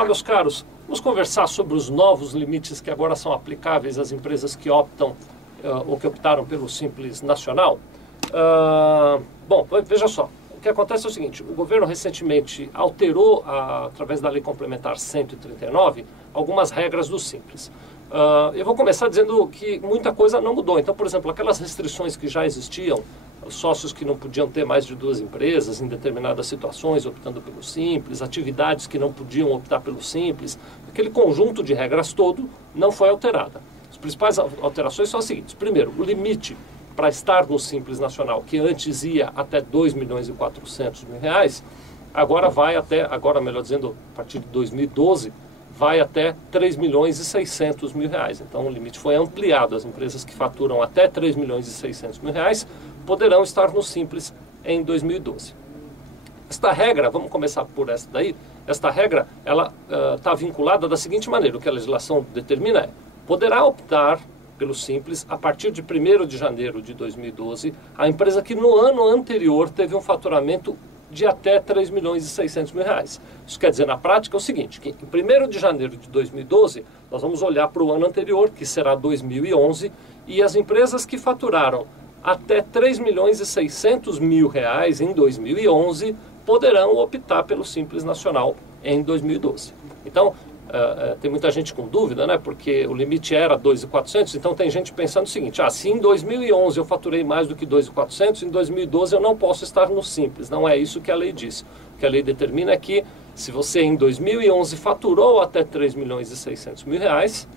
Olá, meus caros. Vamos conversar sobre os novos limites que agora são aplicáveis às empresas que optam ou que optaram pelo Simples Nacional. Bom, veja só. O que acontece é o seguinte, o governo recentemente alterou, através da Lei Complementar 139, algumas regras do Simples. Eu vou começar dizendo que muita coisa não mudou. Então, por exemplo, aquelas restrições que já existiam, os sócios que não podiam ter mais de 2 empresas em determinadas situações, optando pelo Simples, atividades que não podiam optar pelo Simples, aquele conjunto de regras todo não foi alterada. As principais alterações são as seguintes. Primeiro, o limite para estar no Simples Nacional, que antes ia até 2.400.000 reais, agora vai até, melhor dizendo, a partir de 2012, vai até 3.600.000 reais. Então o limite foi ampliado. As empresas que faturam até 3.600.000 reais poderão estar no Simples em 2012. Esta regra, vamos começar por essa daí, esta regra ela está vinculada da seguinte maneira, o que a legislação determina é, poderá optar pelo Simples a partir de 1º de janeiro de 2012, a empresa que no ano anterior teve um faturamento de até 3.600.000 reais. Isso quer dizer, na prática, o seguinte, que em 1º de janeiro de 2012, nós vamos olhar para o ano anterior, que será 2011, e as empresas que faturaram até 3.600.000 reais em 2011 poderão optar pelo Simples Nacional em 2012. Então, tem muita gente com dúvida, né? Porque o limite era 2.400, então tem gente pensando o seguinte, se em 2011 eu faturei mais do que 2.400, em 2012 eu não posso estar no Simples. Não é isso que a lei diz. O que a lei determina é que se você em 2011 faturou até 3.600.000 reais,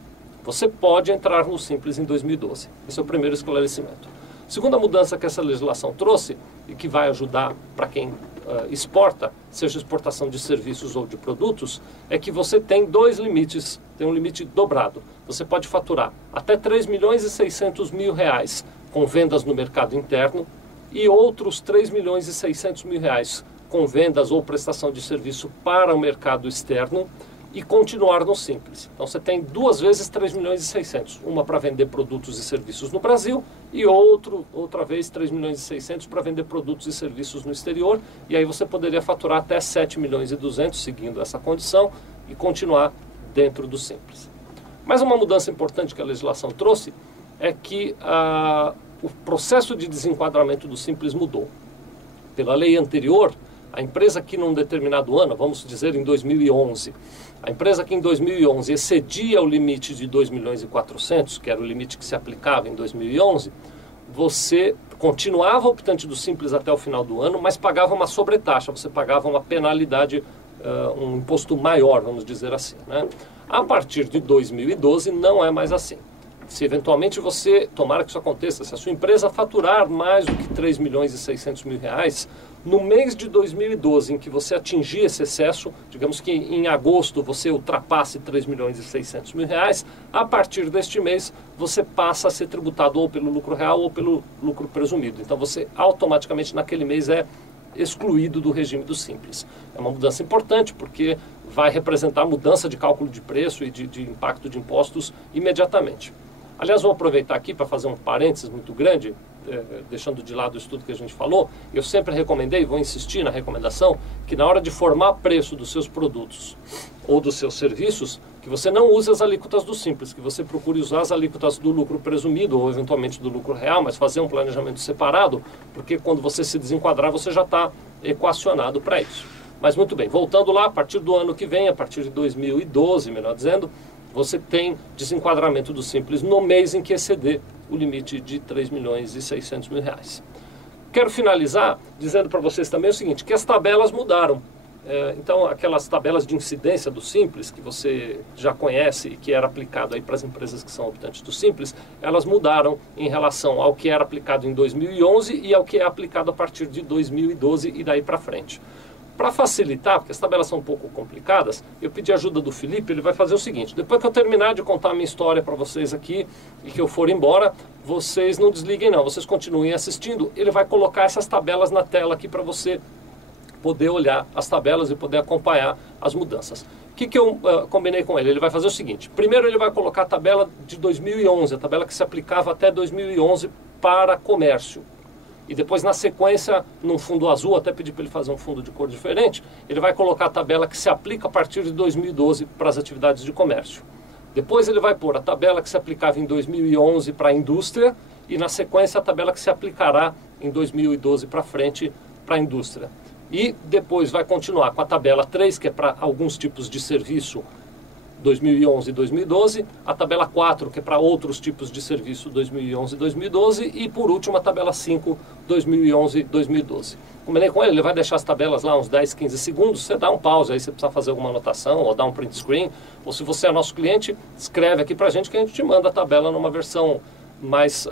você pode entrar no Simples em 2012. Esse é o primeiro esclarecimento. Segunda mudança que essa legislação trouxe e que vai ajudar para quem exporta, seja exportação de serviços ou de produtos, é que você tem 2 limites, tem um limite dobrado. Você pode faturar até 3.600.000 reais com vendas no mercado interno e outros 3.600.000 reais com vendas ou prestação de serviço para o mercado externo e continuar no Simples. Então você tem 2 vezes 3.600.000, uma para vender produtos e serviços no Brasil e outra vez 3.600.000 para vender produtos e serviços no exterior, e aí você poderia faturar até 7.200.000 seguindo essa condição e continuar dentro do Simples. Mais uma mudança importante que a legislação trouxe é que o processo de desenquadramento do Simples mudou. Pela lei anterior, a empresa que num determinado ano, vamos dizer em 2011, a empresa que em 2011 excedia o limite de 2.400.000, que era o limite que se aplicava em 2011, você continuava optante do Simples até o final do ano, mas pagava uma sobretaxa, você pagava uma penalidade, um imposto maior, vamos dizer assim, né? A partir de 2012 não é mais assim. Se eventualmente você, tomara que isso aconteça, se a sua empresa faturar mais do que 3.600.000 reais, no mês de 2012 em que você atingir esse excesso, digamos que em agosto você ultrapasse 3.600.000 reais, a partir deste mês você passa a ser tributado ou pelo lucro real ou pelo lucro presumido. Então você automaticamente naquele mês é excluído do regime do Simples. É uma mudança importante porque vai representar mudança de cálculo de preço e de impacto de impostos imediatamente. Aliás, vou aproveitar aqui para fazer um parênteses muito grande, deixando de lado o estudo que a gente falou. Eu sempre recomendei, vou insistir na recomendação, que na hora de formar preço dos seus produtos ou dos seus serviços, que você não use as alíquotas do Simples, que você procure usar as alíquotas do lucro presumido ou eventualmente do lucro real, mas fazer um planejamento separado, porque quando você se desenquadrar, você já está equacionado para isso. Mas muito bem, voltando lá, a partir do ano que vem, a partir de 2012, melhor dizendo, você desenquadramento do Simples no mês em que exceder o limite de 3.600.000 reais. Quero finalizar dizendo para vocês também o seguinte, que as tabelas mudaram. Então, aquelas tabelas de incidência do Simples, que você já conhece e que era aplicado aí para as empresas que são optantes do Simples, elas mudaram em relação ao que era aplicado em 2011 e ao que é aplicado a partir de 2012 e daí para frente. Para facilitar, porque as tabelas são um pouco complicadas, eu pedi a ajuda do Felipe, ele vai fazer o seguinte, depois que eu terminar de contar a minha história para vocês aqui e que eu for embora, vocês não desliguem não, vocês continuem assistindo, ele vai colocar essas tabelas na tela aqui para você poder olhar as tabelas e poder acompanhar as mudanças. O que eu combinei com ele? Ele vai fazer o seguinte, primeiro ele vai colocar a tabela de 2011, a tabela que se aplicava até 2011 para comércio. e depois, na sequência, num fundo azul, até pedir para ele fazer um fundo de cor diferente, ele vai colocar a tabela que se aplica a partir de 2012 para as atividades de comércio. Depois ele vai pôr a tabela que se aplicava em 2011 para a indústria e, na sequência, a tabela que se aplicará em 2012 para frente para a indústria. E depois vai continuar com a tabela 3, que é para alguns tipos de serviço, 2011 e 2012, a tabela 4, que é para outros tipos de serviço, 2011 e 2012, e por último a tabela 5, 2011 e 2012. Combinei com ele vai deixar as tabelas lá uns 10, 15 segundos, você dá um pause aí, você precisa fazer alguma anotação, ou dar um print screen, ou se você é nosso cliente, escreve aqui pra gente que a gente te manda a tabela numa versão mais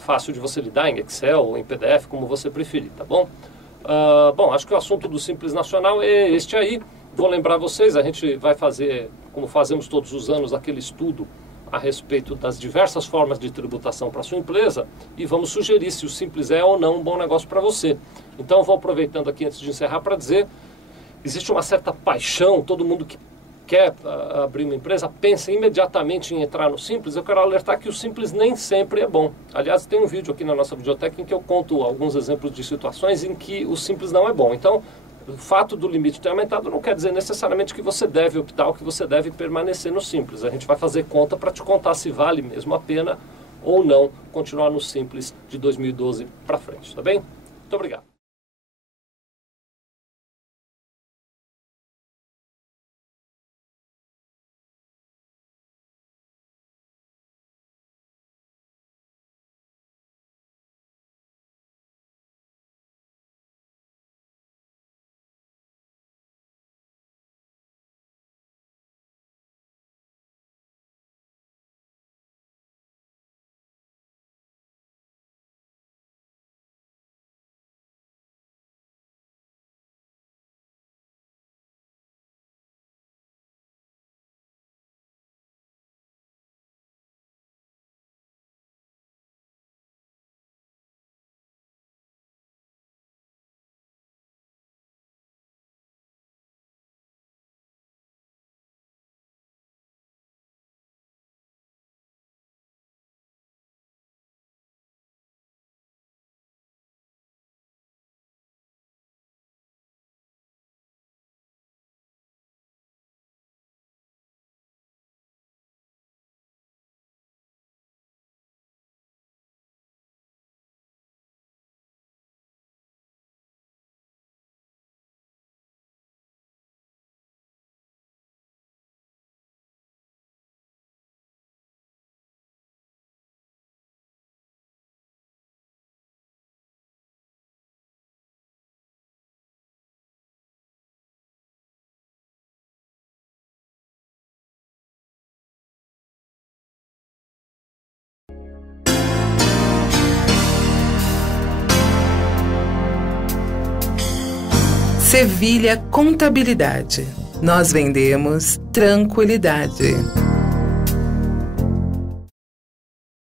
fácil de você lidar, em Excel ou em PDF, como você preferir, tá bom? Bom, acho que o assunto do Simples Nacional é este aí. Vou lembrar vocês, a gente vai fazer, como fazemos todos os anos, aquele estudo a respeito das diversas formas de tributação para a sua empresa e vamos sugerir se o Simples é ou não um bom negócio para você. Então, vou aproveitando aqui antes de encerrar para dizer, existe uma certa paixão, todo mundo que quer abrir uma empresa pensa imediatamente em entrar no Simples. Eu quero alertar que o Simples nem sempre é bom. Aliás, tem um vídeo aqui na nossa videoteca em que eu conto alguns exemplos de situações em que o Simples não é bom. Então, o fato do limite ter aumentado não quer dizer necessariamente que você deve optar ou que você deve permanecer no Simples. A gente vai fazer conta para te contar se vale mesmo a pena ou não continuar no Simples de 2012 para frente, tá bem? Muito obrigado. Sevilha Contabilidade. Nós vendemos tranquilidade.